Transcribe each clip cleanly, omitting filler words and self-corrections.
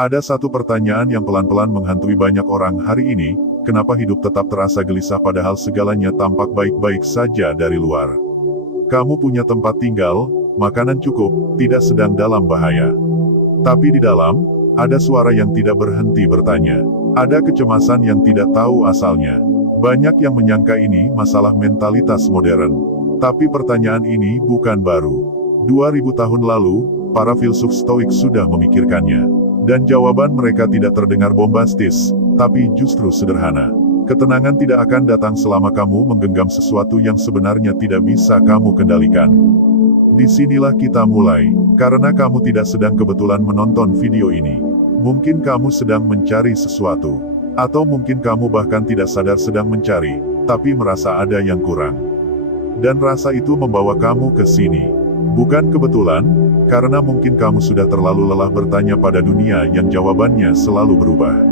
Ada satu pertanyaan yang pelan-pelan menghantui banyak orang hari ini, kenapa hidup tetap terasa gelisah padahal segalanya tampak baik-baik saja dari luar? Kamu punya tempat tinggal, makanan cukup, tidak sedang dalam bahaya. Tapi di dalam, ada suara yang tidak berhenti bertanya. Ada kecemasan yang tidak tahu asalnya. Banyak yang menyangka ini masalah mentalitas modern. Tapi pertanyaan ini bukan baru. 2000 tahun lalu, para filsuf Stoik sudah memikirkannya. Dan jawaban mereka tidak terdengar bombastis, tapi justru sederhana. Ketenangan tidak akan datang selama kamu menggenggam sesuatu yang sebenarnya tidak bisa kamu kendalikan. Disinilah kita mulai, karena kamu tidak sedang kebetulan menonton video ini. Mungkin kamu sedang mencari sesuatu. Atau mungkin kamu bahkan tidak sadar sedang mencari, tapi merasa ada yang kurang. Dan rasa itu membawa kamu ke sini. Bukan kebetulan, karena mungkin kamu sudah terlalu lelah bertanya pada dunia yang jawabannya selalu berubah.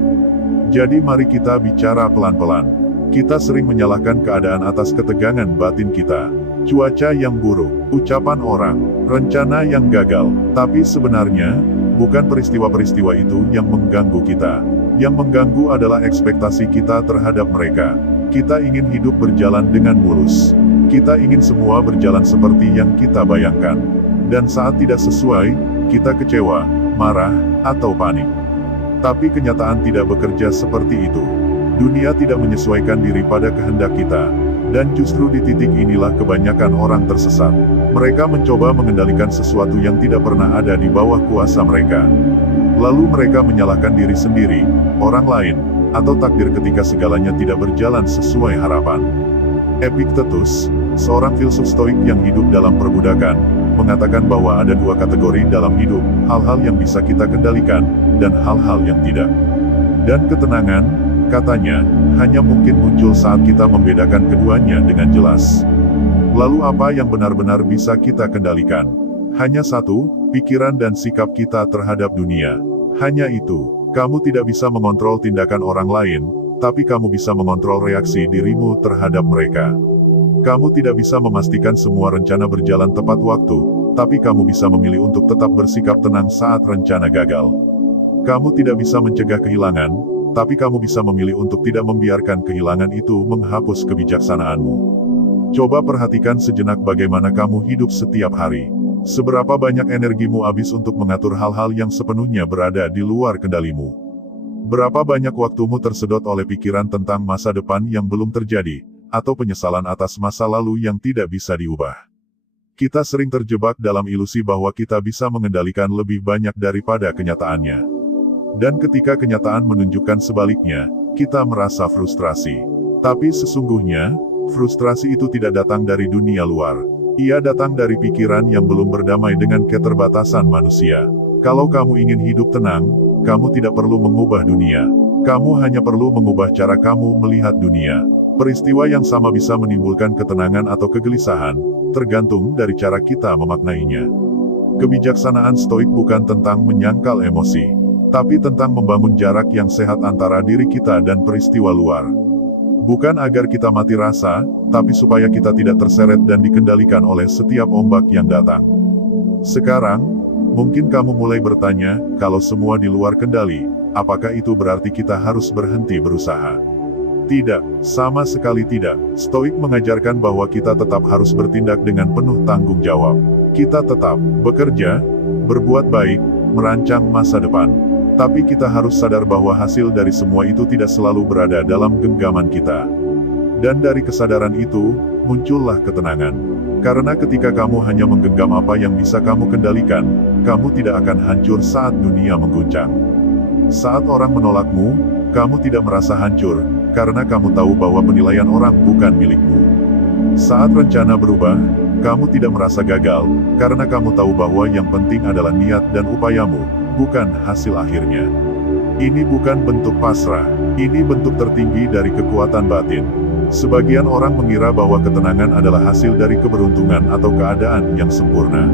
Jadi mari kita bicara pelan-pelan. Kita sering menyalahkan keadaan atas ketegangan batin kita. Cuaca yang buruk, ucapan orang, rencana yang gagal. Tapi sebenarnya, bukan peristiwa-peristiwa itu yang mengganggu kita. Yang mengganggu adalah ekspektasi kita terhadap mereka. Kita ingin hidup berjalan dengan mulus. Kita ingin semua berjalan seperti yang kita bayangkan. Dan saat tidak sesuai, kita kecewa, marah, atau panik. Tapi kenyataan tidak bekerja seperti itu. Dunia tidak menyesuaikan diri pada kehendak kita. Dan justru di titik inilah kebanyakan orang tersesat. Mereka mencoba mengendalikan sesuatu yang tidak pernah ada di bawah kuasa mereka. Lalu mereka menyalahkan diri sendiri, orang lain, atau takdir ketika segalanya tidak berjalan sesuai harapan. Epictetus, seorang filsuf Stoik yang hidup dalam perbudakan, mengatakan bahwa ada dua kategori dalam hidup, hal-hal yang bisa kita kendalikan, dan hal-hal yang tidak. Dan ketenangan, katanya, hanya mungkin muncul saat kita membedakan keduanya dengan jelas. Lalu apa yang benar-benar bisa kita kendalikan? Hanya satu, pikiran dan sikap kita terhadap dunia. Hanya itu, kamu tidak bisa mengontrol tindakan orang lain, tapi kamu bisa mengontrol reaksi dirimu terhadap mereka. Kamu tidak bisa memastikan semua rencana berjalan tepat waktu, tapi kamu bisa memilih untuk tetap bersikap tenang saat rencana gagal. Kamu tidak bisa mencegah kehilangan, tapi kamu bisa memilih untuk tidak membiarkan kehilangan itu menghapus kebijaksanaanmu. Coba perhatikan sejenak bagaimana kamu hidup setiap hari. Seberapa banyak energimu habis untuk mengatur hal-hal yang sepenuhnya berada di luar kendalimu. Berapa banyak waktumu tersedot oleh pikiran tentang masa depan yang belum terjadi, atau penyesalan atas masa lalu yang tidak bisa diubah. Kita sering terjebak dalam ilusi bahwa kita bisa mengendalikan lebih banyak daripada kenyataannya. Dan ketika kenyataan menunjukkan sebaliknya, kita merasa frustrasi. Tapi sesungguhnya, frustrasi itu tidak datang dari dunia luar. Ia datang dari pikiran yang belum berdamai dengan keterbatasan manusia. Kalau kamu ingin hidup tenang, kamu tidak perlu mengubah dunia. Kamu hanya perlu mengubah cara kamu melihat dunia. Peristiwa yang sama bisa menimbulkan ketenangan atau kegelisahan, tergantung dari cara kita memaknainya. Kebijaksanaan Stoik bukan tentang menyangkal emosi, tapi tentang membangun jarak yang sehat antara diri kita dan peristiwa luar. Bukan agar kita mati rasa, tapi supaya kita tidak terseret dan dikendalikan oleh setiap ombak yang datang. Sekarang, mungkin kamu mulai bertanya, kalau semua di luar kendali, apakah itu berarti kita harus berhenti berusaha? Tidak, sama sekali tidak. Stoik mengajarkan bahwa kita tetap harus bertindak dengan penuh tanggung jawab. Kita tetap bekerja, berbuat baik, merancang masa depan. Tapi kita harus sadar bahwa hasil dari semua itu tidak selalu berada dalam genggaman kita. Dan dari kesadaran itu, muncullah ketenangan. Karena ketika kamu hanya menggenggam apa yang bisa kamu kendalikan, kamu tidak akan hancur saat dunia mengguncang. Saat orang menolakmu, kamu tidak merasa hancur, karena kamu tahu bahwa penilaian orang bukan milikmu. Saat rencana berubah, kamu tidak merasa gagal, karena kamu tahu bahwa yang penting adalah niat dan upayamu, bukan hasil akhirnya. Ini bukan bentuk pasrah, ini bentuk tertinggi dari kekuatan batin. Sebagian orang mengira bahwa ketenangan adalah hasil dari keberuntungan atau keadaan yang sempurna.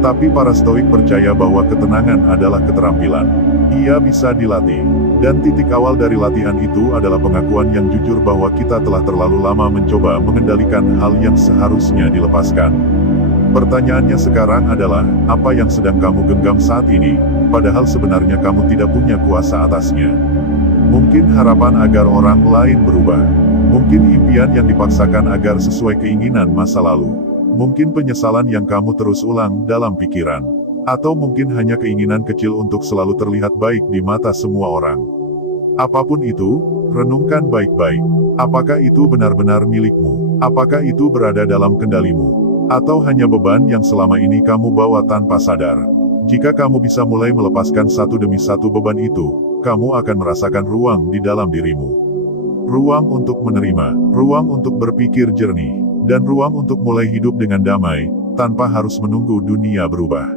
Tapi para Stoik percaya bahwa ketenangan adalah keterampilan. Ia bisa dilatih. Dan titik awal dari latihan itu adalah pengakuan yang jujur bahwa kita telah terlalu lama mencoba mengendalikan hal yang seharusnya dilepaskan. Pertanyaannya sekarang adalah, apa yang sedang kamu genggam saat ini, padahal sebenarnya kamu tidak punya kuasa atasnya. Mungkin harapan agar orang lain berubah. Mungkin impian yang dipaksakan agar sesuai keinginan masa lalu. Mungkin penyesalan yang kamu terus ulang dalam pikiran. Atau mungkin hanya keinginan kecil untuk selalu terlihat baik di mata semua orang. Apapun itu, renungkan baik-baik. Apakah itu benar-benar milikmu? Apakah itu berada dalam kendalimu? Atau hanya beban yang selama ini kamu bawa tanpa sadar? Jika kamu bisa mulai melepaskan satu demi satu beban itu, kamu akan merasakan ruang di dalam dirimu. Ruang untuk menerima, ruang untuk berpikir jernih, dan ruang untuk mulai hidup dengan damai, tanpa harus menunggu dunia berubah.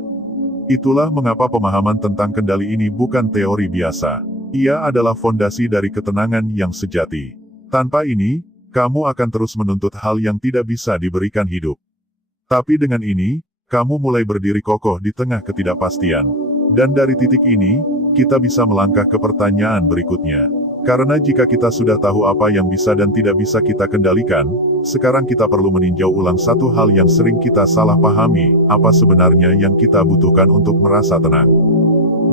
Itulah mengapa pemahaman tentang kendali ini bukan teori biasa. Ia adalah fondasi dari ketenangan yang sejati. Tanpa ini, kamu akan terus menuntut hal yang tidak bisa diberikan hidup. Tapi dengan ini, kamu mulai berdiri kokoh di tengah ketidakpastian. Dan dari titik ini, kita bisa melangkah ke pertanyaan berikutnya. Karena jika kita sudah tahu apa yang bisa dan tidak bisa kita kendalikan, sekarang kita perlu meninjau ulang satu hal yang sering kita salah pahami, apa sebenarnya yang kita butuhkan untuk merasa tenang.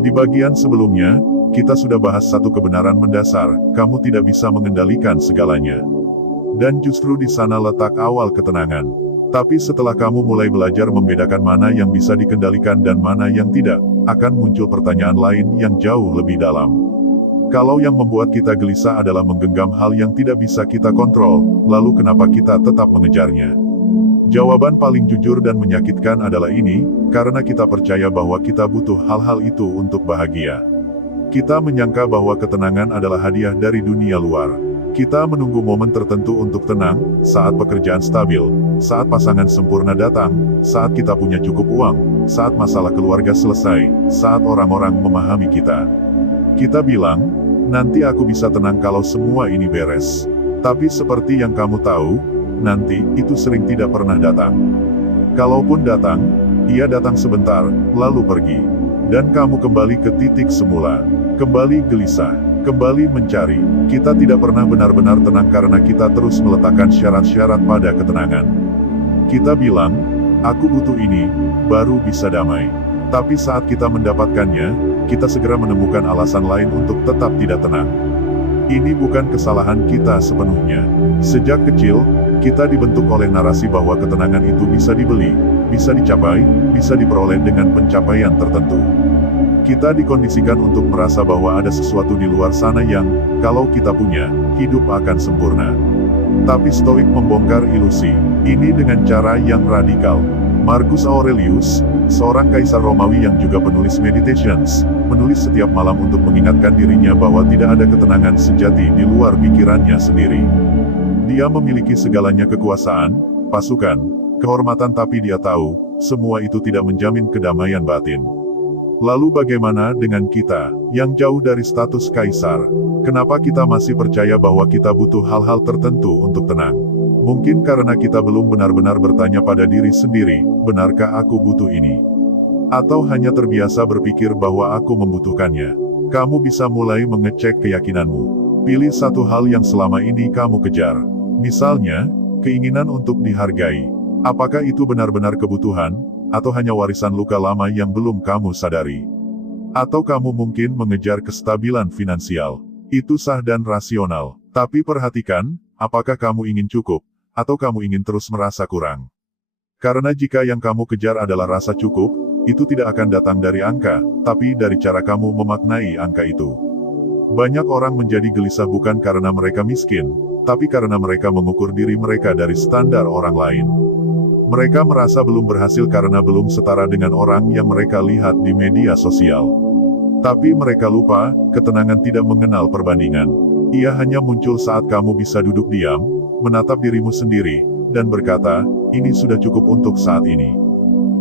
Di bagian sebelumnya, kita sudah bahas satu kebenaran mendasar, kamu tidak bisa mengendalikan segalanya. Dan justru di sana letak awal ketenangan. Tapi setelah kamu mulai belajar membedakan mana yang bisa dikendalikan dan mana yang tidak, akan muncul pertanyaan lain yang jauh lebih dalam. Kalau yang membuat kita gelisah adalah menggenggam hal yang tidak bisa kita kontrol, lalu kenapa kita tetap mengejarnya? Jawaban paling jujur dan menyakitkan adalah ini, karena kita percaya bahwa kita butuh hal-hal itu untuk bahagia. Kita menyangka bahwa ketenangan adalah hadiah dari dunia luar. Kita menunggu momen tertentu untuk tenang, saat pekerjaan stabil, saat pasangan sempurna datang, saat kita punya cukup uang, saat masalah keluarga selesai, saat orang-orang memahami kita. Kita bilang, nanti aku bisa tenang kalau semua ini beres. Tapi seperti yang kamu tahu, nanti itu sering tidak pernah datang. Kalaupun datang, ia datang sebentar, lalu pergi. Dan kamu kembali ke titik semula. Kembali gelisah. Kembali mencari. Kita tidak pernah benar-benar tenang karena kita terus meletakkan syarat-syarat pada ketenangan. Kita bilang, aku butuh ini, baru bisa damai. Tapi saat kita mendapatkannya, kita segera menemukan alasan lain untuk tetap tidak tenang. Ini bukan kesalahan kita sepenuhnya. Sejak kecil, kita dibentuk oleh narasi bahwa ketenangan itu bisa dibeli, bisa dicapai, bisa diperoleh dengan pencapaian tertentu. Kita dikondisikan untuk merasa bahwa ada sesuatu di luar sana yang, kalau kita punya, hidup akan sempurna. Tapi Stoik membongkar ilusi ini dengan cara yang radikal. Marcus Aurelius, seorang kaisar Romawi yang juga penulis Meditations, menulis setiap malam untuk mengingatkan dirinya bahwa tidak ada ketenangan sejati di luar pikirannya sendiri. Dia memiliki segalanya, kekuasaan, pasukan, kehormatan, tapi dia tahu, semua itu tidak menjamin kedamaian batin. Lalu bagaimana dengan kita, yang jauh dari status kaisar? Kenapa kita masih percaya bahwa kita butuh hal-hal tertentu untuk tenang? Mungkin karena kita belum benar-benar bertanya pada diri sendiri, benarkah aku butuh ini? Atau hanya terbiasa berpikir bahwa aku membutuhkannya? Kamu bisa mulai mengecek keyakinanmu. Pilih satu hal yang selama ini kamu kejar. Misalnya, keinginan untuk dihargai. Apakah itu benar-benar kebutuhan? Atau hanya warisan luka lama yang belum kamu sadari? Atau kamu mungkin mengejar kestabilan finansial? Itu sah dan rasional. Tapi perhatikan, apakah kamu ingin cukup, atau kamu ingin terus merasa kurang? Karena jika yang kamu kejar adalah rasa cukup, itu tidak akan datang dari angka, tapi dari cara kamu memaknai angka itu. Banyak orang menjadi gelisah bukan karena mereka miskin, tapi karena mereka mengukur diri mereka dari standar orang lain. Mereka merasa belum berhasil karena belum setara dengan orang yang mereka lihat di media sosial. Tapi mereka lupa, ketenangan tidak mengenal perbandingan. Ia hanya muncul saat kamu bisa duduk diam, menatap dirimu sendiri, dan berkata, ini sudah cukup untuk saat ini.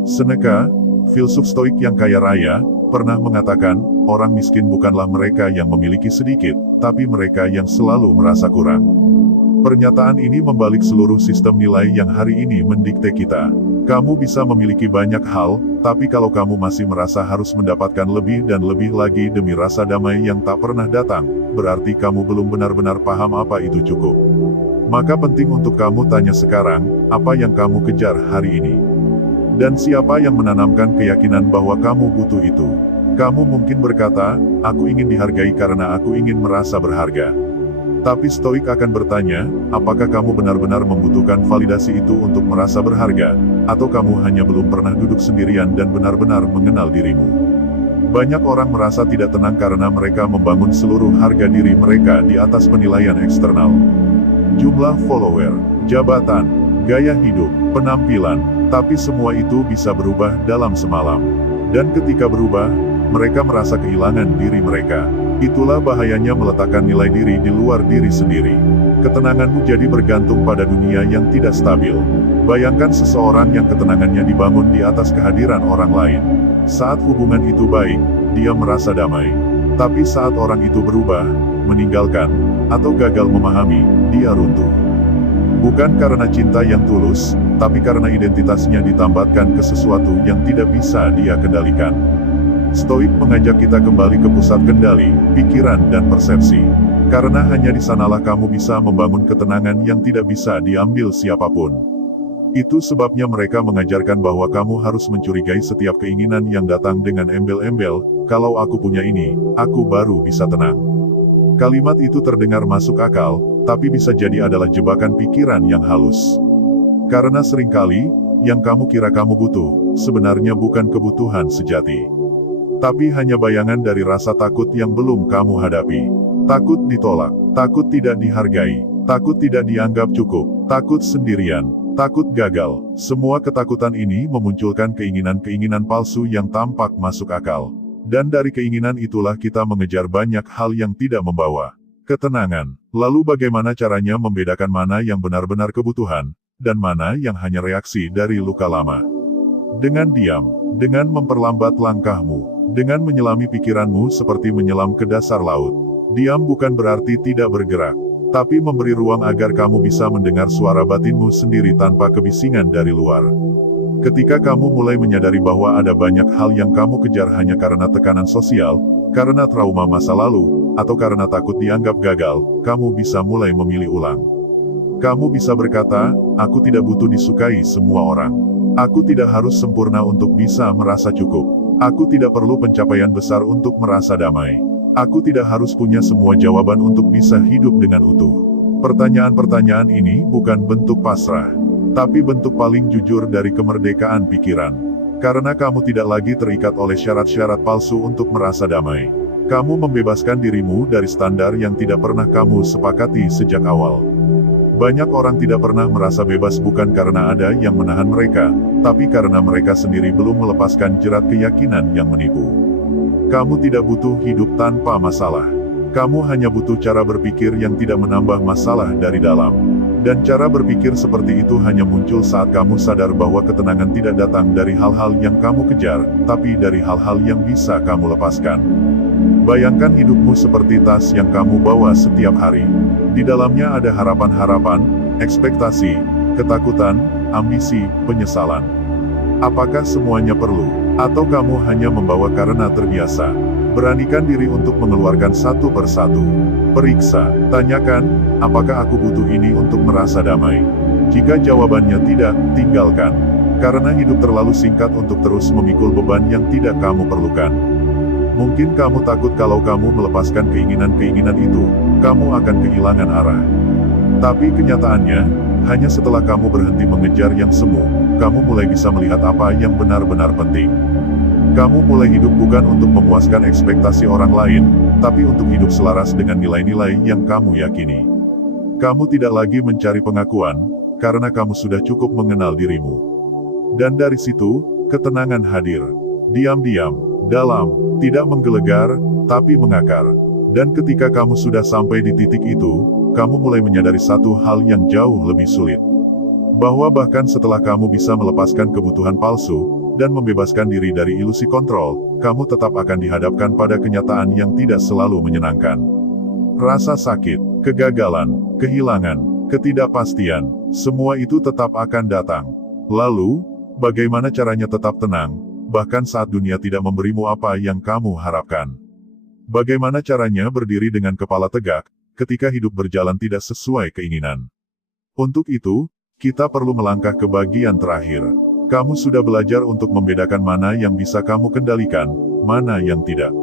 Seneca, filsuf Stoik yang kaya raya, pernah mengatakan, orang miskin bukanlah mereka yang memiliki sedikit, tapi mereka yang selalu merasa kurang. Pernyataan ini membalik seluruh sistem nilai yang hari ini mendikte kita. Kamu bisa memiliki banyak hal, tapi kalau kamu masih merasa harus mendapatkan lebih dan lebih lagi demi rasa damai yang tak pernah datang, berarti kamu belum benar-benar paham apa itu cukup. Maka penting untuk kamu tanya sekarang, apa yang kamu kejar hari ini? Dan siapa yang menanamkan keyakinan bahwa kamu butuh itu? Kamu mungkin berkata, aku ingin dihargai karena aku ingin merasa berharga. Tapi Stoik akan bertanya, apakah kamu benar-benar membutuhkan validasi itu untuk merasa berharga, atau kamu hanya belum pernah duduk sendirian dan benar-benar mengenal dirimu? Banyak orang merasa tidak tenang karena mereka membangun seluruh harga diri mereka di atas penilaian eksternal. Jumlah follower, jabatan, gaya hidup, penampilan, tapi semua itu bisa berubah dalam semalam. Dan ketika berubah, mereka merasa kehilangan diri mereka. Itulah bahayanya meletakkan nilai diri di luar diri sendiri. Ketenanganmu jadi bergantung pada dunia yang tidak stabil. Bayangkan seseorang yang ketenangannya dibangun di atas kehadiran orang lain. Saat hubungan itu baik, dia merasa damai. Tapi saat orang itu berubah, meninggalkan, atau gagal memahami, dia runtuh. Bukan karena cinta yang tulus, tapi karena identitasnya ditambatkan ke sesuatu yang tidak bisa dia kendalikan. Stoik mengajak kita kembali ke pusat kendali, pikiran dan persepsi. Karena hanya di sanalah kamu bisa membangun ketenangan yang tidak bisa diambil siapapun. Itu sebabnya mereka mengajarkan bahwa kamu harus mencurigai setiap keinginan yang datang dengan embel-embel, kalau aku punya ini, aku baru bisa tenang. Kalimat itu terdengar masuk akal, tapi bisa jadi adalah jebakan pikiran yang halus. Karena seringkali, yang kamu kira kamu butuh, sebenarnya bukan kebutuhan sejati. Tapi hanya bayangan dari rasa takut yang belum kamu hadapi. Takut ditolak, takut tidak dihargai, takut tidak dianggap cukup, takut sendirian, takut gagal. Semua ketakutan ini memunculkan keinginan-keinginan palsu yang tampak masuk akal. Dan dari keinginan itulah kita mengejar banyak hal yang tidak membawa ketenangan. Lalu bagaimana caranya membedakan mana yang benar-benar kebutuhan, dan mana yang hanya reaksi dari luka lama? Dengan diam, dengan memperlambat langkahmu, dengan menyelami pikiranmu seperti menyelam ke dasar laut. Diam bukan berarti tidak bergerak, tapi memberi ruang agar kamu bisa mendengar suara batinmu sendiri tanpa kebisingan dari luar. Ketika kamu mulai menyadari bahwa ada banyak hal yang kamu kejar hanya karena tekanan sosial, karena trauma masa lalu, atau karena takut dianggap gagal, kamu bisa mulai memilih ulang. Kamu bisa berkata, aku tidak butuh disukai semua orang. Aku tidak harus sempurna untuk bisa merasa cukup. Aku tidak perlu pencapaian besar untuk merasa damai. Aku tidak harus punya semua jawaban untuk bisa hidup dengan utuh. Pertanyaan-pertanyaan ini bukan bentuk pasrah, tapi bentuk paling jujur dari kemerdekaan pikiran. Karena kamu tidak lagi terikat oleh syarat-syarat palsu untuk merasa damai. Kamu membebaskan dirimu dari standar yang tidak pernah kamu sepakati sejak awal. Banyak orang tidak pernah merasa bebas bukan karena ada yang menahan mereka, tapi karena mereka sendiri belum melepaskan jerat keyakinan yang menipu. Kamu tidak butuh hidup tanpa masalah. Kamu hanya butuh cara berpikir yang tidak menambah masalah dari dalam. Dan cara berpikir seperti itu hanya muncul saat kamu sadar bahwa ketenangan tidak datang dari hal-hal yang kamu kejar, tapi dari hal-hal yang bisa kamu lepaskan. Bayangkan hidupmu seperti tas yang kamu bawa setiap hari. Di dalamnya ada harapan-harapan, ekspektasi, ketakutan, ambisi, penyesalan. Apakah semuanya perlu? Atau kamu hanya membawa karena terbiasa? Beranikan diri untuk mengeluarkan satu persatu. Periksa, tanyakan, apakah aku butuh ini untuk merasa damai? Jika jawabannya tidak, tinggalkan. Karena hidup terlalu singkat untuk terus memikul beban yang tidak kamu perlukan. Mungkin kamu takut kalau kamu melepaskan keinginan-keinginan itu, kamu akan kehilangan arah. Tapi kenyataannya, hanya setelah kamu berhenti mengejar yang semu, kamu mulai bisa melihat apa yang benar-benar penting. Kamu mulai hidup bukan untuk memuaskan ekspektasi orang lain, tapi untuk hidup selaras dengan nilai-nilai yang kamu yakini. Kamu tidak lagi mencari pengakuan, karena kamu sudah cukup mengenal dirimu. Dan dari situ, ketenangan hadir. Diam-diam, dalam, tidak menggelegar, tapi mengakar. Dan ketika kamu sudah sampai di titik itu, kamu mulai menyadari satu hal yang jauh lebih sulit. Bahwa bahkan setelah kamu bisa melepaskan kebutuhan palsu, dan membebaskan diri dari ilusi kontrol, kamu tetap akan dihadapkan pada kenyataan yang tidak selalu menyenangkan. Rasa sakit, kegagalan, kehilangan, ketidakpastian, semua itu tetap akan datang. Lalu, bagaimana caranya tetap tenang, bahkan saat dunia tidak memberimu apa yang kamu harapkan? Bagaimana caranya berdiri dengan kepala tegak, ketika hidup berjalan tidak sesuai keinginan? Untuk itu, kita perlu melangkah ke bagian terakhir. Kamu sudah belajar untuk membedakan mana yang bisa kamu kendalikan, mana yang tidak.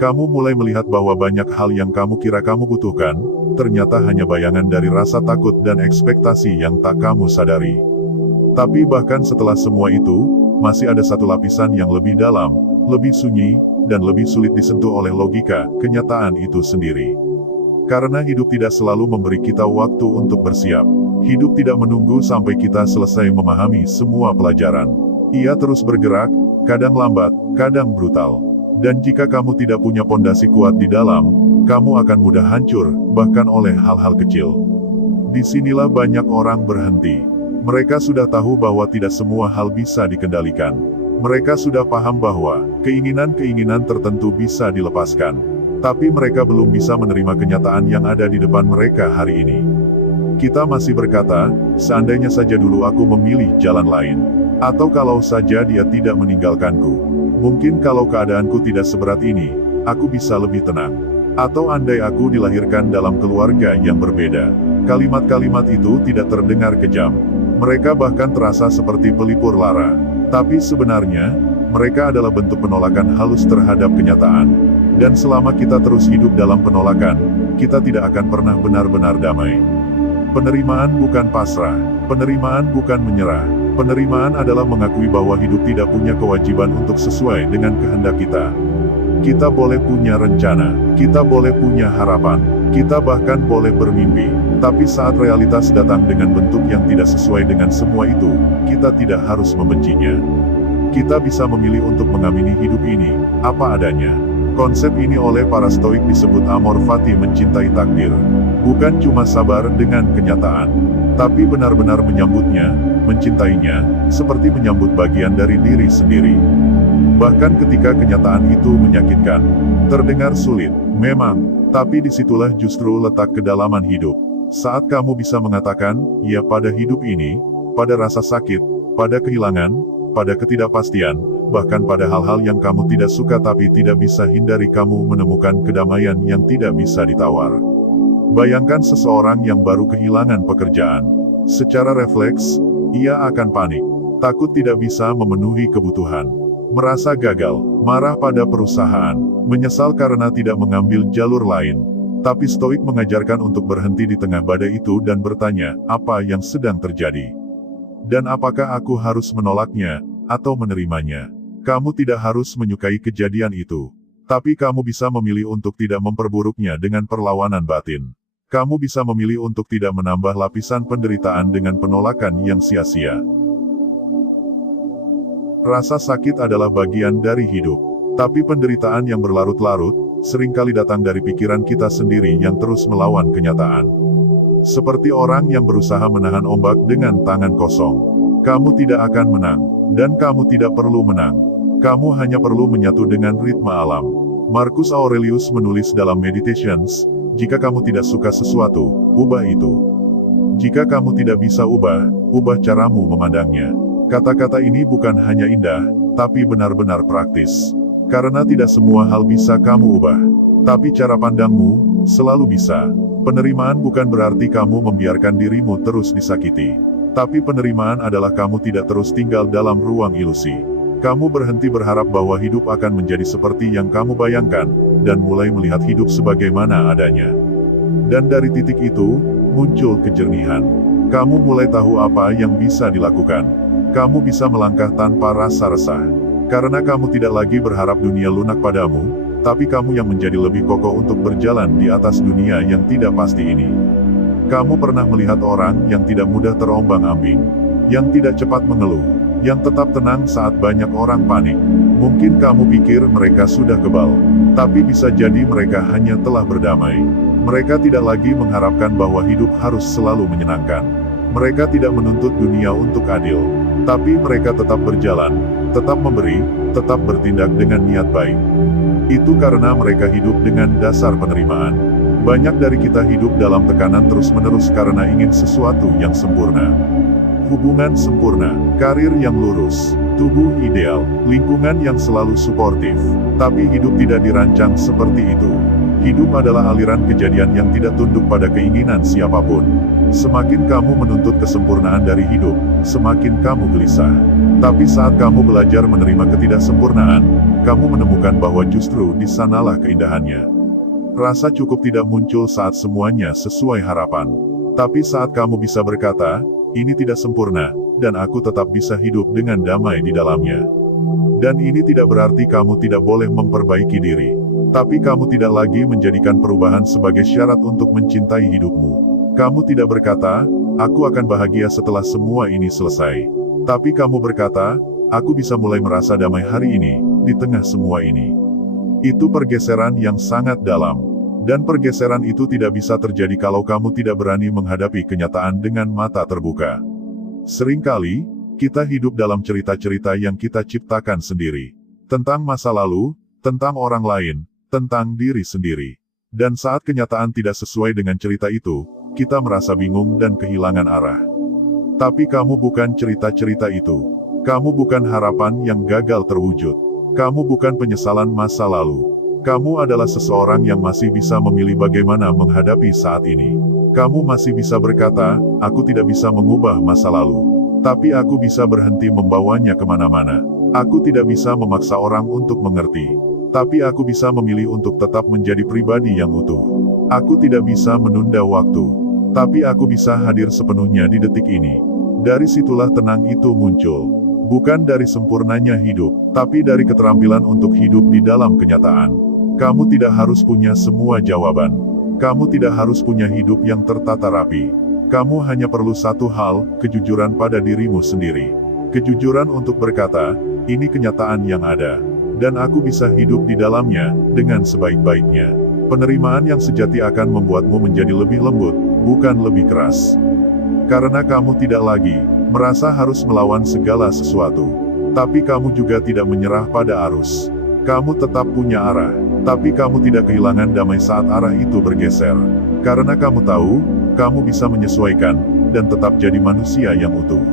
Kamu mulai melihat bahwa banyak hal yang kamu kira kamu butuhkan, ternyata hanya bayangan dari rasa takut dan ekspektasi yang tak kamu sadari. Tapi bahkan setelah semua itu, masih ada satu lapisan yang lebih dalam, lebih sunyi, dan lebih sulit disentuh oleh logika, kenyataan itu sendiri. Karena hidup tidak selalu memberi kita waktu untuk bersiap. Hidup tidak menunggu sampai kita selesai memahami semua pelajaran. Ia terus bergerak, kadang lambat, kadang brutal. Dan jika kamu tidak punya pondasi kuat di dalam, kamu akan mudah hancur, bahkan oleh hal-hal kecil. Disinilah banyak orang berhenti. Mereka sudah tahu bahwa tidak semua hal bisa dikendalikan. Mereka sudah paham bahwa keinginan-keinginan tertentu bisa dilepaskan. Tapi mereka belum bisa menerima kenyataan yang ada di depan mereka hari ini. Kita masih berkata, seandainya saja dulu aku memilih jalan lain. Atau kalau saja dia tidak meninggalkanku. Mungkin kalau keadaanku tidak seberat ini, aku bisa lebih tenang. Atau andai aku dilahirkan dalam keluarga yang berbeda. Kalimat-kalimat itu tidak terdengar kejam. Mereka bahkan terasa seperti pelipur lara. Tapi sebenarnya, mereka adalah bentuk penolakan halus terhadap kenyataan. Dan selama kita terus hidup dalam penolakan, kita tidak akan pernah benar-benar damai. Penerimaan bukan pasrah, penerimaan bukan menyerah. Penerimaan adalah mengakui bahwa hidup tidak punya kewajiban untuk sesuai dengan kehendak kita. Kita boleh punya rencana, kita boleh punya harapan, kita bahkan boleh bermimpi. Tapi saat realitas datang dengan bentuk yang tidak sesuai dengan semua itu, kita tidak harus membencinya. Kita bisa memilih untuk mengamini hidup ini, apa adanya. Konsep ini oleh para Stoik disebut amor fati, mencintai takdir. Bukan cuma sabar dengan kenyataan, tapi benar-benar menyambutnya, mencintainya, seperti menyambut bagian dari diri sendiri. Bahkan ketika kenyataan itu menyakitkan, terdengar sulit, memang, tapi disitulah justru letak kedalaman hidup. Saat kamu bisa mengatakan, ya pada hidup ini, pada rasa sakit, pada kehilangan, pada ketidakpastian, bahkan pada hal-hal yang kamu tidak suka tapi tidak bisa hindari, kamu menemukan kedamaian yang tidak bisa ditawar. Bayangkan seseorang yang baru kehilangan pekerjaan. Secara refleks, ia akan panik, takut tidak bisa memenuhi kebutuhan, merasa gagal, marah pada perusahaan, menyesal karena tidak mengambil jalur lain. Tapi Stoik mengajarkan untuk berhenti di tengah badai itu dan bertanya, apa yang sedang terjadi? Dan apakah aku harus menolaknya, atau menerimanya? Kamu tidak harus menyukai kejadian itu. Tapi kamu bisa memilih untuk tidak memperburuknya dengan perlawanan batin. Kamu bisa memilih untuk tidak menambah lapisan penderitaan dengan penolakan yang sia-sia. Rasa sakit adalah bagian dari hidup. Tapi penderitaan yang berlarut-larut, seringkali datang dari pikiran kita sendiri yang terus melawan kenyataan. Seperti orang yang berusaha menahan ombak dengan tangan kosong. Kamu tidak akan menang, dan kamu tidak perlu menang. Kamu hanya perlu menyatu dengan ritme alam. Marcus Aurelius menulis dalam Meditations, jika kamu tidak suka sesuatu, ubah itu. Jika kamu tidak bisa ubah caramu memandangnya. Kata-kata ini bukan hanya indah, tapi benar-benar praktis. Karena tidak semua hal bisa kamu ubah. Tapi cara pandangmu, selalu bisa. Penerimaan bukan berarti kamu membiarkan dirimu terus disakiti. Tapi penerimaan adalah kamu tidak terus tinggal dalam ruang ilusi. Kamu berhenti berharap bahwa hidup akan menjadi seperti yang kamu bayangkan, dan mulai melihat hidup sebagaimana adanya. Dan dari titik itu, muncul kejernihan. Kamu mulai tahu apa yang bisa dilakukan. Kamu bisa melangkah tanpa rasa resah. Karena kamu tidak lagi berharap dunia lunak padamu, tapi kamu yang menjadi lebih kokoh untuk berjalan di atas dunia yang tidak pasti ini. Kamu pernah melihat orang yang tidak mudah terombang-ambing, yang tidak cepat mengeluh, yang tetap tenang saat banyak orang panik. Mungkin kamu pikir mereka sudah kebal, tapi bisa jadi mereka hanya telah berdamai. Mereka tidak lagi mengharapkan bahwa hidup harus selalu menyenangkan. Mereka tidak menuntut dunia untuk adil, tapi mereka tetap berjalan, tetap memberi, tetap bertindak dengan niat baik. Itu karena mereka hidup dengan dasar penerimaan. Banyak dari kita hidup dalam tekanan terus-menerus karena ingin sesuatu yang sempurna. Hubungan sempurna, karir yang lurus, tubuh ideal, lingkungan yang selalu suportif. Tapi hidup tidak dirancang seperti itu. Hidup adalah aliran kejadian yang tidak tunduk pada keinginan siapapun. Semakin kamu menuntut kesempurnaan dari hidup, semakin kamu gelisah. Tapi saat kamu belajar menerima ketidaksempurnaan, kamu menemukan bahwa justru di sanalah keindahannya. Rasa cukup tidak muncul saat semuanya sesuai harapan. Tapi saat kamu bisa berkata, ini tidak sempurna, dan aku tetap bisa hidup dengan damai di dalamnya. Dan ini tidak berarti kamu tidak boleh memperbaiki diri. Tapi kamu tidak lagi menjadikan perubahan sebagai syarat untuk mencintai hidupmu. Kamu tidak berkata, aku akan bahagia setelah semua ini selesai. Tapi kamu berkata, aku bisa mulai merasa damai hari ini, di tengah semua ini. Itu pergeseran yang sangat dalam. Dan pergeseran itu tidak bisa terjadi kalau kamu tidak berani menghadapi kenyataan dengan mata terbuka. Seringkali, kita hidup dalam cerita-cerita yang kita ciptakan sendiri. Tentang masa lalu, tentang orang lain, tentang diri sendiri. Dan saat kenyataan tidak sesuai dengan cerita itu, kita merasa bingung dan kehilangan arah. Tapi kamu bukan cerita-cerita itu. Kamu bukan harapan yang gagal terwujud. Kamu bukan penyesalan masa lalu. Kamu adalah seseorang yang masih bisa memilih bagaimana menghadapi saat ini. Kamu masih bisa berkata, aku tidak bisa mengubah masa lalu. Tapi aku bisa berhenti membawanya kemana-mana. Aku tidak bisa memaksa orang untuk mengerti. Tapi aku bisa memilih untuk tetap menjadi pribadi yang utuh. Aku tidak bisa menunda waktu. Tapi aku bisa hadir sepenuhnya di detik ini. Dari situlah tenang itu muncul. Bukan dari sempurnanya hidup, tapi dari keterampilan untuk hidup di dalam kenyataan. Kamu tidak harus punya semua jawaban. Kamu tidak harus punya hidup yang tertata rapi. Kamu hanya perlu satu hal, kejujuran pada dirimu sendiri. Kejujuran untuk berkata, ini kenyataan yang ada. Dan aku bisa hidup di dalamnya, dengan sebaik-baiknya. Penerimaan yang sejati akan membuatmu menjadi lebih lembut, bukan lebih keras. Karena kamu tidak lagi merasa harus melawan segala sesuatu. Tapi kamu juga tidak menyerah pada arus. Kamu tetap punya arah, tapi kamu tidak kehilangan damai saat arah itu bergeser. Karena kamu tahu, kamu bisa menyesuaikan, dan tetap jadi manusia yang utuh.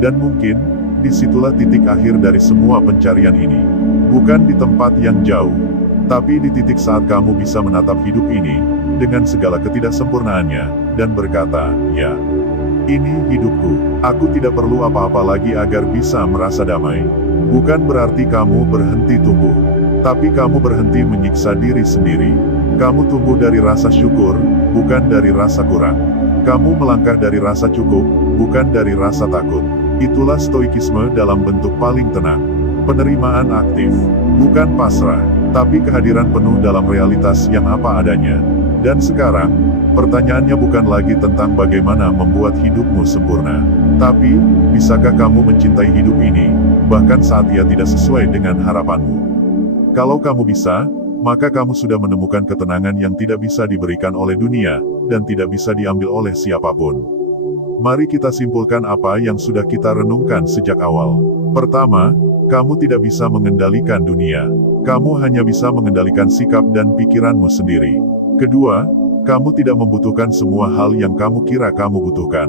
Dan mungkin, disitulah titik akhir dari semua pencarian ini. Bukan di tempat yang jauh, tapi di titik saat kamu bisa menatap hidup ini, dengan segala ketidaksempurnaannya, dan berkata, ya, ini hidupku, aku tidak perlu apa-apa lagi agar bisa merasa damai. Bukan berarti kamu berhenti tumbuh, tapi kamu berhenti menyiksa diri sendiri. Kamu tumbuh dari rasa syukur, bukan dari rasa kurang. Kamu melangkah dari rasa cukup, bukan dari rasa takut. Itulah stoikisme dalam bentuk paling tenang. Penerimaan aktif, bukan pasrah, tapi kehadiran penuh dalam realitas yang apa adanya. Dan sekarang, pertanyaannya bukan lagi tentang bagaimana membuat hidupmu sempurna. Tapi, bisakah kamu mencintai hidup ini, bahkan saat ia tidak sesuai dengan harapanmu? Kalau kamu bisa, maka kamu sudah menemukan ketenangan yang tidak bisa diberikan oleh dunia, dan tidak bisa diambil oleh siapapun. Mari kita simpulkan apa yang sudah kita renungkan sejak awal. Pertama, kamu tidak bisa mengendalikan dunia. Kamu hanya bisa mengendalikan sikap dan pikiranmu sendiri. Kedua, kamu tidak membutuhkan semua hal yang kamu kira kamu butuhkan.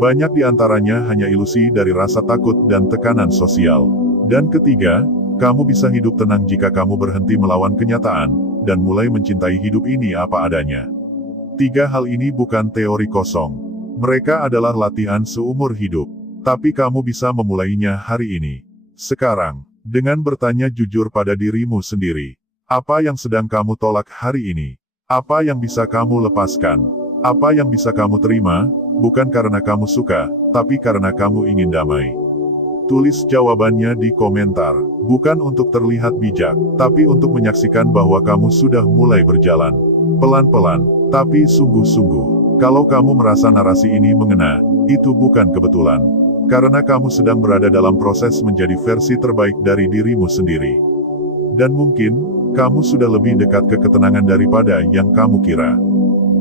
Banyak di antaranya hanya ilusi dari rasa takut dan tekanan sosial. Dan ketiga, kamu bisa hidup tenang jika kamu berhenti melawan kenyataan, dan mulai mencintai hidup ini apa adanya. Tiga hal ini bukan teori kosong. Mereka adalah latihan seumur hidup. Tapi kamu bisa memulainya hari ini. Sekarang, dengan bertanya jujur pada dirimu sendiri. Apa yang sedang kamu tolak hari ini? Apa yang bisa kamu lepaskan? Apa yang bisa kamu terima, bukan karena kamu suka, tapi karena kamu ingin damai. Tulis jawabannya di komentar, bukan untuk terlihat bijak, tapi untuk menyaksikan bahwa kamu sudah mulai berjalan. Pelan-pelan, tapi sungguh-sungguh. Kalau kamu merasa narasi ini mengena, itu bukan kebetulan. Karena kamu sedang berada dalam proses menjadi versi terbaik dari dirimu sendiri. Dan mungkin, kamu sudah lebih dekat ke ketenangan daripada yang kamu kira.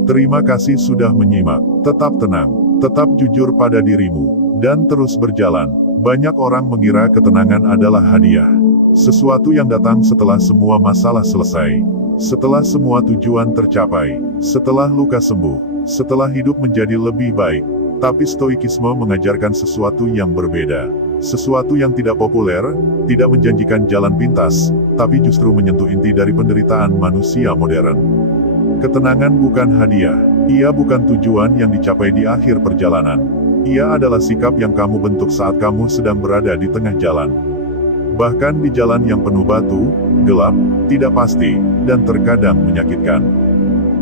Terima kasih sudah menyimak. Tetap tenang, tetap jujur pada dirimu, dan terus berjalan. Banyak orang mengira ketenangan adalah hadiah. Sesuatu yang datang setelah semua masalah selesai. Setelah semua tujuan tercapai. Setelah luka sembuh. Setelah hidup menjadi lebih baik. Tapi stoikisme mengajarkan sesuatu yang berbeda. Sesuatu yang tidak populer, tidak menjanjikan jalan pintas, tapi justru menyentuh inti dari penderitaan manusia modern. Ketenangan bukan hadiah, ia bukan tujuan yang dicapai di akhir perjalanan. Ia adalah sikap yang kamu bentuk saat kamu sedang berada di tengah jalan. Bahkan di jalan yang penuh batu, gelap, tidak pasti, dan terkadang menyakitkan.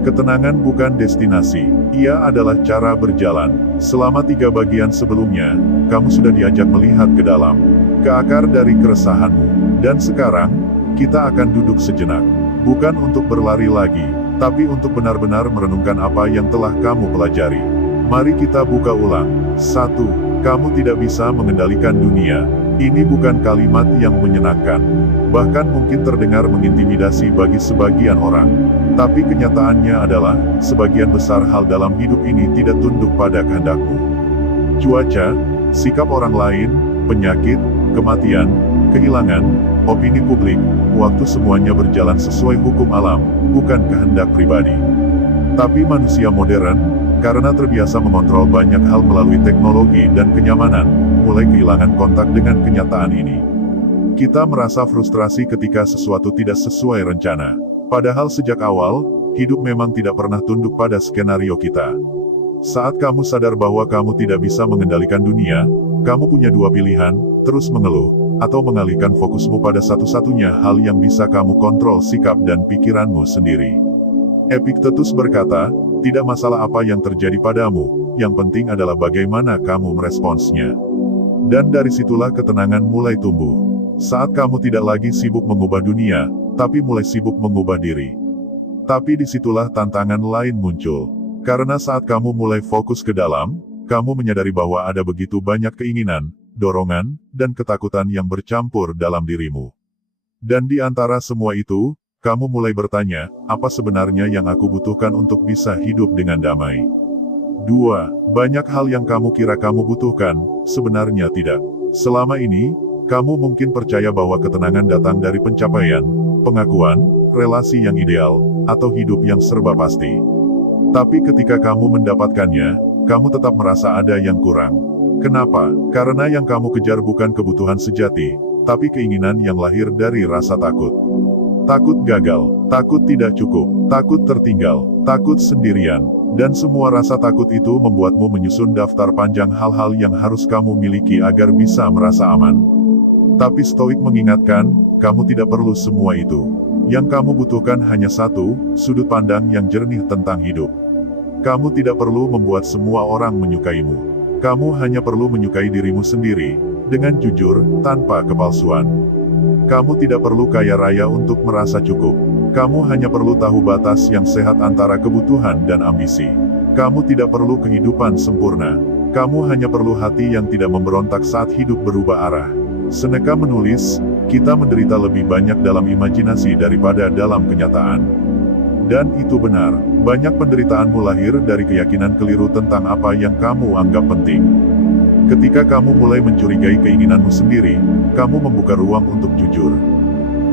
Ketenangan bukan destinasi, ia adalah cara berjalan. Selama 3 bagian sebelumnya, kamu sudah diajak melihat ke dalam, ke akar dari keresahanmu. Dan sekarang, kita akan duduk sejenak. Bukan untuk berlari lagi, tapi untuk benar-benar merenungkan apa yang telah kamu pelajari. Mari kita buka ulang. 1. Kamu tidak bisa mengendalikan dunia. Ini bukan kalimat yang menyenangkan. Bahkan mungkin terdengar mengintimidasi bagi sebagian orang. Tapi kenyataannya adalah, sebagian besar hal dalam hidup ini tidak tunduk pada kehendakmu. Cuaca, sikap orang lain, penyakit, kematian, kehilangan, opini publik, waktu semuanya berjalan sesuai hukum alam, bukan kehendak pribadi. Tapi manusia modern, karena terbiasa mengontrol banyak hal melalui teknologi dan kenyamanan, mulai kehilangan kontak dengan kenyataan ini. Kita merasa frustrasi ketika sesuatu tidak sesuai rencana. Padahal sejak awal, hidup memang tidak pernah tunduk pada skenario kita. Saat kamu sadar bahwa kamu tidak bisa mengendalikan dunia, kamu punya 2 pilihan, terus mengeluh, atau mengalihkan fokusmu pada satu-satunya hal yang bisa kamu kontrol, sikap dan pikiranmu sendiri. Epictetus berkata, tidak masalah apa yang terjadi padamu, yang penting adalah bagaimana kamu meresponsnya. Dan dari situlah ketenangan mulai tumbuh. Saat kamu tidak lagi sibuk mengubah dunia, tapi mulai sibuk mengubah diri. Tapi disitulah tantangan lain muncul. Karena saat kamu mulai fokus ke dalam, kamu menyadari bahwa ada begitu banyak keinginan, dorongan, dan ketakutan yang bercampur dalam dirimu. Dan di antara semua itu, kamu mulai bertanya, apa sebenarnya yang aku butuhkan untuk bisa hidup dengan damai? 2. Banyak hal yang kamu kira kamu butuhkan, sebenarnya tidak. Selama ini, kamu mungkin percaya bahwa ketenangan datang dari pencapaian, pengakuan, relasi yang ideal, atau hidup yang serba pasti. Tapi ketika kamu mendapatkannya, kamu tetap merasa ada yang kurang. Kenapa? Karena yang kamu kejar bukan kebutuhan sejati, tapi keinginan yang lahir dari rasa takut. Takut gagal, takut tidak cukup, takut tertinggal, takut sendirian, dan semua rasa takut itu membuatmu menyusun daftar panjang hal-hal yang harus kamu miliki agar bisa merasa aman. Tapi Stoik mengingatkan, kamu tidak perlu semua itu. Yang kamu butuhkan hanya satu, sudut pandang yang jernih tentang hidup. Kamu tidak perlu membuat semua orang menyukaimu. Kamu hanya perlu menyukai dirimu sendiri, dengan jujur, tanpa kepalsuan. Kamu tidak perlu kaya raya untuk merasa cukup. Kamu hanya perlu tahu batas yang sehat antara kebutuhan dan ambisi. Kamu tidak perlu kehidupan sempurna. Kamu hanya perlu hati yang tidak memberontak saat hidup berubah arah. Seneca menulis, kita menderita lebih banyak dalam imajinasi daripada dalam kenyataan. Dan itu benar, banyak penderitaanmu lahir dari keyakinan keliru tentang apa yang kamu anggap penting. Ketika kamu mulai mencurigai keinginanmu sendiri, kamu membuka ruang untuk jujur.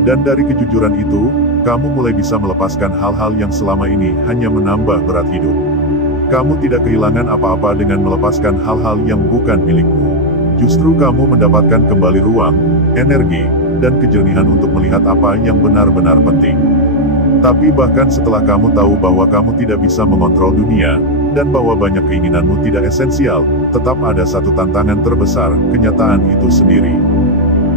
Dan dari kejujuran itu, kamu mulai bisa melepaskan hal-hal yang selama ini hanya menambah berat hidup. Kamu tidak kehilangan apa-apa dengan melepaskan hal-hal yang bukan milikmu. Justru kamu mendapatkan kembali ruang, energi, dan kejernihan untuk melihat apa yang benar-benar penting. Tapi bahkan setelah kamu tahu bahwa kamu tidak bisa mengontrol dunia, dan bahwa banyak keinginanmu tidak esensial, tetap ada satu tantangan terbesar, kenyataan itu sendiri.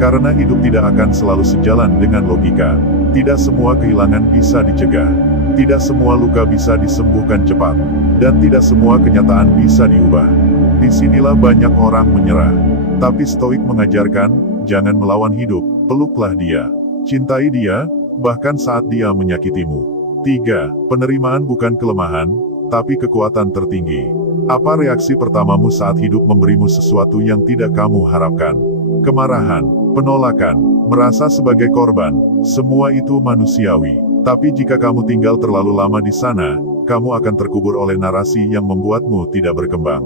Karena hidup tidak akan selalu sejalan dengan logika. Tidak semua kehilangan bisa dicegah. Tidak semua luka bisa disembuhkan cepat. Dan tidak semua kenyataan bisa diubah. Disinilah banyak orang menyerah. Tapi Stoik mengajarkan, jangan melawan hidup, peluklah dia. Cintai dia, bahkan saat dia menyakitimu. 3. Penerimaan bukan kelemahan, tapi kekuatan tertinggi. Apa reaksi pertamamu saat hidup memberimu sesuatu yang tidak kamu harapkan? Kemarahan, penolakan, merasa sebagai korban, semua itu manusiawi. Tapi jika kamu tinggal terlalu lama di sana, kamu akan terkubur oleh narasi yang membuatmu tidak berkembang.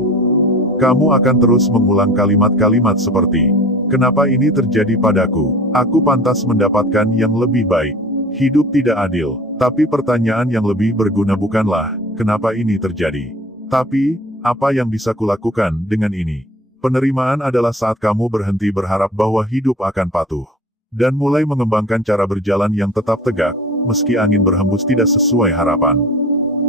Kamu akan terus mengulang kalimat-kalimat seperti, kenapa ini terjadi padaku? Aku pantas mendapatkan yang lebih baik. Hidup tidak adil. Tapi pertanyaan yang lebih berguna bukanlah, kenapa ini terjadi? Tapi, apa yang bisa kulakukan dengan ini? Penerimaan adalah saat kamu berhenti berharap bahwa hidup akan patuh. Dan mulai mengembangkan cara berjalan yang tetap tegak, meski angin berhembus tidak sesuai harapan.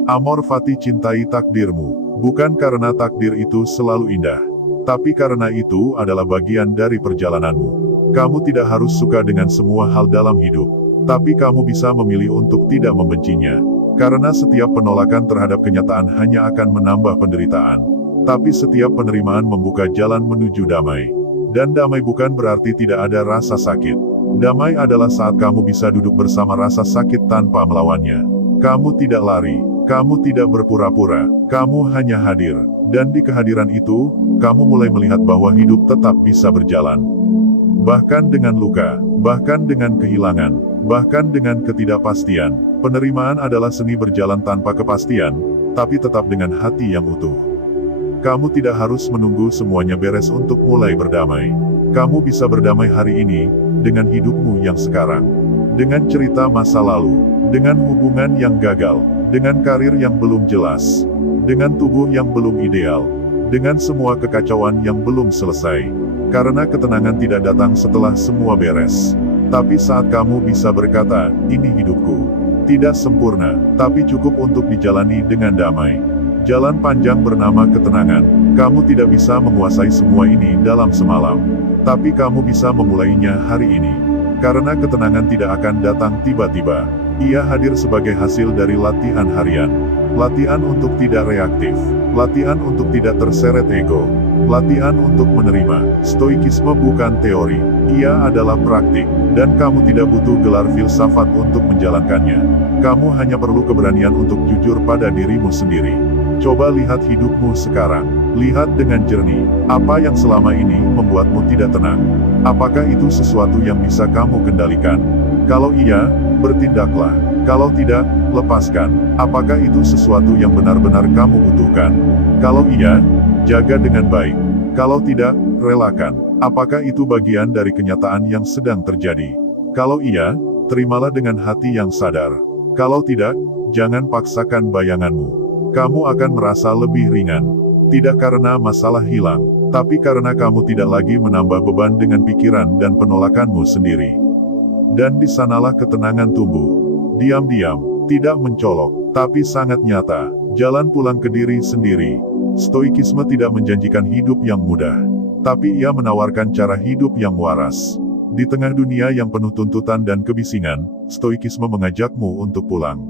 Amor fati, cintai takdirmu. Bukan karena takdir itu selalu indah, tapi karena itu adalah bagian dari perjalananmu. Kamu tidak harus suka dengan semua hal dalam hidup, tapi kamu bisa memilih untuk tidak membencinya. Karena setiap penolakan terhadap kenyataan hanya akan menambah penderitaan. Tapi setiap penerimaan membuka jalan menuju damai. Dan damai bukan berarti tidak ada rasa sakit. Damai adalah saat kamu bisa duduk bersama rasa sakit tanpa melawannya. Kamu tidak lari, kamu tidak berpura-pura, kamu hanya hadir. Dan di kehadiran itu, kamu mulai melihat bahwa hidup tetap bisa berjalan. Bahkan dengan luka, bahkan dengan kehilangan, bahkan dengan ketidakpastian. Penerimaan adalah seni berjalan tanpa kepastian, tapi tetap dengan hati yang utuh. Kamu tidak harus menunggu semuanya beres untuk mulai berdamai. Kamu bisa berdamai hari ini, dengan hidupmu yang sekarang. Dengan cerita masa lalu, dengan hubungan yang gagal, dengan karir yang belum jelas, dengan tubuh yang belum ideal, dengan semua kekacauan yang belum selesai. Karena ketenangan tidak datang setelah semua beres. Tapi saat kamu bisa berkata, ini hidupku. Tidak sempurna, tapi cukup untuk dijalani dengan damai. Jalan panjang bernama ketenangan. Kamu tidak bisa menguasai semua ini dalam semalam. Tapi kamu bisa memulainya hari ini. Karena ketenangan tidak akan datang tiba-tiba. Ia hadir sebagai hasil dari latihan harian. Latihan untuk tidak reaktif. Latihan untuk tidak terseret ego. Latihan untuk menerima. Stoikisme bukan teori. Ia adalah praktik. Dan kamu tidak butuh gelar filsafat untuk menjalankannya. Kamu hanya perlu keberanian untuk jujur pada dirimu sendiri. Coba lihat hidupmu sekarang. Lihat dengan jernih. Apa yang selama ini membuatmu tidak tenang? Apakah itu sesuatu yang bisa kamu kendalikan? Kalau iya, bertindaklah. Kalau tidak, lepaskan. Apakah itu sesuatu yang benar-benar kamu butuhkan? Kalau iya, jaga dengan baik. Kalau tidak, relakan. Apakah itu bagian dari kenyataan yang sedang terjadi? Kalau iya, terimalah dengan hati yang sadar. Kalau tidak, jangan paksakan bayanganmu. Kamu akan merasa lebih ringan. Tidak karena masalah hilang, tapi karena kamu tidak lagi menambah beban dengan pikiran dan penolakanmu sendiri. Dan di sanalah ketenangan tumbuh. Diam-diam, tidak mencolok, tapi sangat nyata. Jalan pulang ke diri sendiri. Stoikisme tidak menjanjikan hidup yang mudah. Tapi ia menawarkan cara hidup yang waras. Di tengah dunia yang penuh tuntutan dan kebisingan, stoikisme mengajakmu untuk pulang.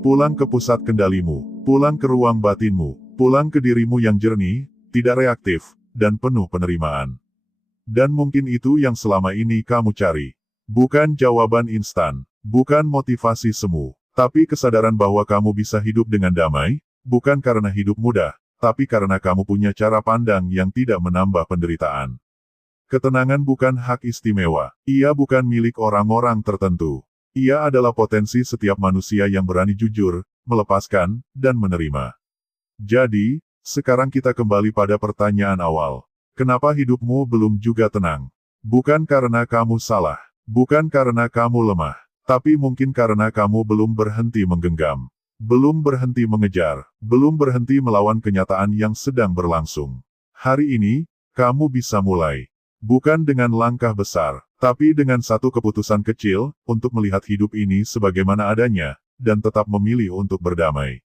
Pulang ke pusat kendalimu, pulang ke ruang batinmu, pulang ke dirimu yang jernih, tidak reaktif, dan penuh penerimaan. Dan mungkin itu yang selama ini kamu cari. Bukan jawaban instan, bukan motivasi semu, tapi kesadaran bahwa kamu bisa hidup dengan damai, bukan karena hidup mudah, tapi karena kamu punya cara pandang yang tidak menambah penderitaan. Ketenangan bukan hak istimewa, ia bukan milik orang-orang tertentu. Ia adalah potensi setiap manusia yang berani jujur, melepaskan, dan menerima. Jadi, sekarang kita kembali pada pertanyaan awal. Kenapa hidupmu belum juga tenang? Bukan karena kamu salah, bukan karena kamu lemah, tapi mungkin karena kamu belum berhenti menggenggam. Belum berhenti mengejar, belum berhenti melawan kenyataan yang sedang berlangsung. Hari ini, kamu bisa mulai. Bukan dengan langkah besar, tapi dengan satu keputusan kecil, untuk melihat hidup ini sebagaimana adanya, dan tetap memilih untuk berdamai.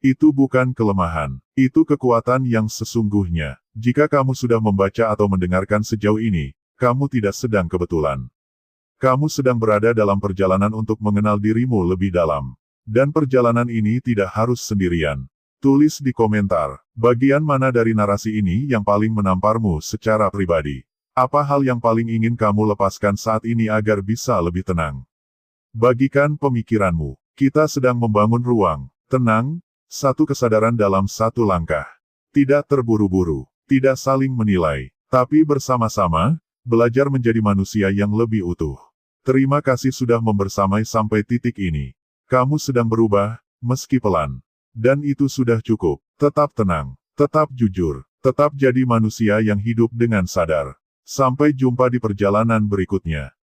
Itu bukan kelemahan, itu kekuatan yang sesungguhnya. Jika kamu sudah membaca atau mendengarkan sejauh ini, kamu tidak sedang kebetulan. Kamu sedang berada dalam perjalanan untuk mengenal dirimu lebih dalam. Dan perjalanan ini tidak harus sendirian. Tulis di komentar, bagian mana dari narasi ini yang paling menamparmu secara pribadi. Apa hal yang paling ingin kamu lepaskan saat ini agar bisa lebih tenang? Bagikan pemikiranmu. Kita sedang membangun ruang, tenang, satu kesadaran dalam satu langkah. Tidak terburu-buru, tidak saling menilai, tapi bersama-sama, belajar menjadi manusia yang lebih utuh. Terima kasih sudah membersamai sampai titik ini. Kamu sedang berubah, meski pelan. Dan itu sudah cukup. Tetap tenang, tetap jujur, tetap jadi manusia yang hidup dengan sadar. Sampai jumpa di perjalanan berikutnya.